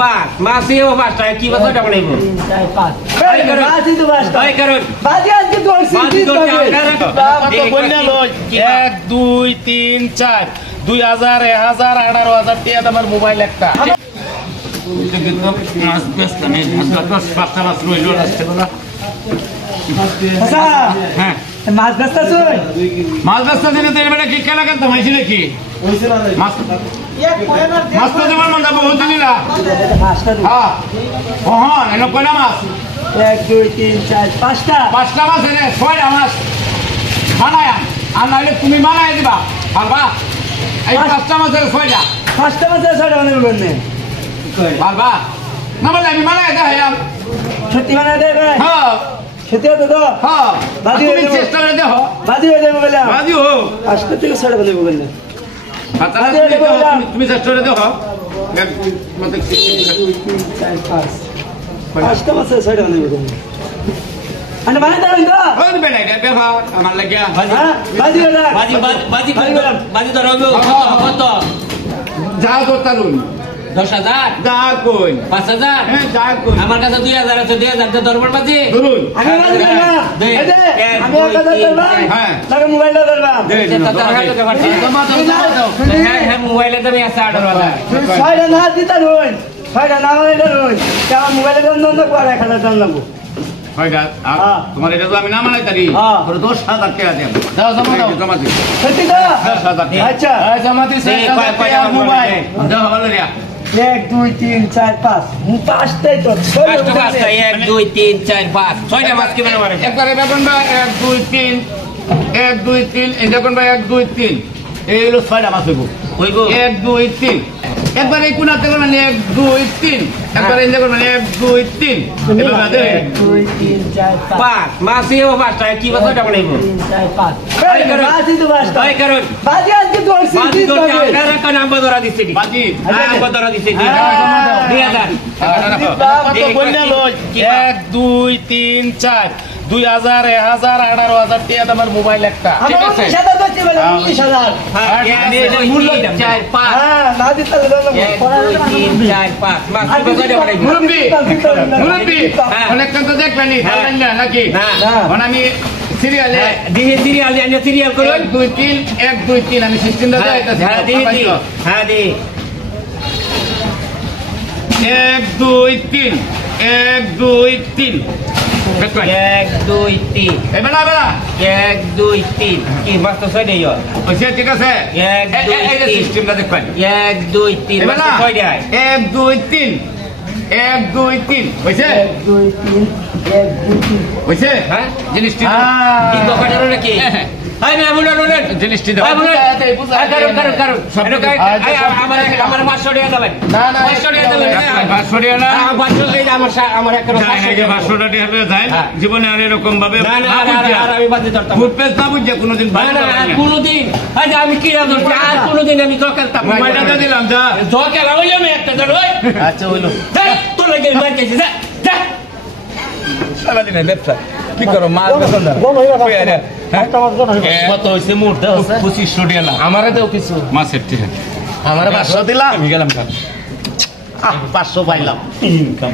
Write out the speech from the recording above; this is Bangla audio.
পাঁচ মাছ পাঁচটা কি বছর টাকা নেব এক দুই তিন চার 2000 1000 18000 টাকা আমার মোবাইল একটা মাছ বেচতাম পাঁচটা মাছ রইল হ্যাঁ মাছ ব্যস্ত মাছ বেচতে দিলে তো এবারে কি কেনা কেনতাম হয়েছিল কি মাছ মাছ তো তোমার মনে বহুত দিলা হ্যাঁ হ্যাঁ এনে কয়টা মাছ 1 2 3 4 পাঁচটা মাছ এনে ছয়টা মাছ বানায় আর নাহলে তুমি বানাই দিবা পারবা এই পাঁচটা মাছের ছয়টা মাছের ছয়টা বানাবো কেন পারবা না বলে আমি বানাই দেখাইলাম সত্যি বানাই দেবে হ্যাঁ সত্যি হতো তো হ্যাঁ বাজি তুমি চেষ্টা করে দেখো বাজি হয়ে যাবে বলে বাজি হো আজকে থেকে ছয়টা বানাবো কেন তুমি চেষ্টা করে দেখো পাঁচটা মাছের ছয়টা বানাবো কেন মানে বানাই দেবেন তো আমার লাগিয়া বাজি হয়ে যাক বাজি ধরো কত যা করতাম 10,000 যা কই 5,000 হ্যাঁ যা কই আমার কাছে 2,000 আছে 2,000 দরবার বাজি ধরুন আমি বাজি করব আমি কথা বলবো হ্যাঁ তাকে মোবাইলটা ধরবা হ্যাঁ মোবাইলে তুমি আছে অর্ডার वाला ছয়টা না দিতা রইন ছয়টা না মানে রইন কেমন মোবাইলে বন্ধ করে 1000 টাকা লাগবে তোমার এটা তো আমি না মানাই তারি 10,000 টাকা দেব দাও জমা দাও সত্যি তো 10,000 আচ্ছা জমা দিছে মোবাইল দাও ভালো রিয়া 1 2 3 4 5 পাঁচটাই তো 1 2 3 4 5 ছয়টা মাছ কি মানে একবারে বেগুন বা 1 2 3 1 2 3 এই দেখুন ভাই 1 2 3 এই হলো ছয়টা মাছ হইব 1 2 3 একবার এই কোনাতে করবেন 1 2 3 একবার এই দেখুন 1 2 3 এভাবে আছে 1 2 3 4 5 পাঁচ মাছ এও পাঁচটা কি বছর টাকা নেব 3 4 5 বাজি তো বাজটা ভাই করুন বাজি আজকে তো বাজি তো আপনারা কোন নাম্বার ধরা দিছে বাজি নাম্বার ধরা দিছে 2000 কত বললে লই 1 2 3 4 2000 1000 18000 টাকা আমার মোবাইল একটা ঠিক আছে সাদা করতে বলে 19000 হ্যাঁ মূল্য 4 5 হ্যাঁ না দিতে হলো 3 4 5 মাছ কি বছর টাকা নেব মুরব্বি অনেকক্ষণ তো দেখলেন নাকি মানে আমি সিরিয়ালে দিহি সিরিয়াল করুন 1 2 3 1 2 3 আমি সিস্টেমটা দেখাইতাছি হ্যাঁ দিহি হ্যাঁ দি 1 2 3 1 2 3 1 2 3 এবেলা বেলা 1 2 3 কি মাছ তো ছয় দেই ওইছে ঠিক আছে 1 2 এই সিস্টেমটা দেখবেন 1 2 3 মাছ ছয় দেয় 1 2 3 1 2 3 ওইছে 1 2 3 1 2 3 ওইছে হ্যাঁ জিনিসটি কি দোকানের নাকি হাই না বলেন জিনিসটি দাও কারণ আমার 500 টাকা দেবেন না 500 টাকা দেবেন 500 টাকা না 500 টাকা আমার একটা 500 টাকা হবে তাই জীবনে আর এরকম ভাবে আমি বাদ দিতাম ফুটপেস না বুঝে কোনোদিন ভাই না কোনোদিন আজ আমি কি রাজ আর কোনোদিন আমি দরকারতাম মোবাইলটা দিলাম যা দরকার হইলো আমি একটা ধর ওই আচ্ছা হইলো তোর লাগে মার গেছিস যা সারা দিন ব্যবসা কি করো মাছ বেতন দাও কত হইছে মুহূর্তে 2500 টাকা আমারে দাও কিছু মাছের ঠিক আমারে 500 দিলাম আমি গেলাম 500 পাইলাম ইনকাম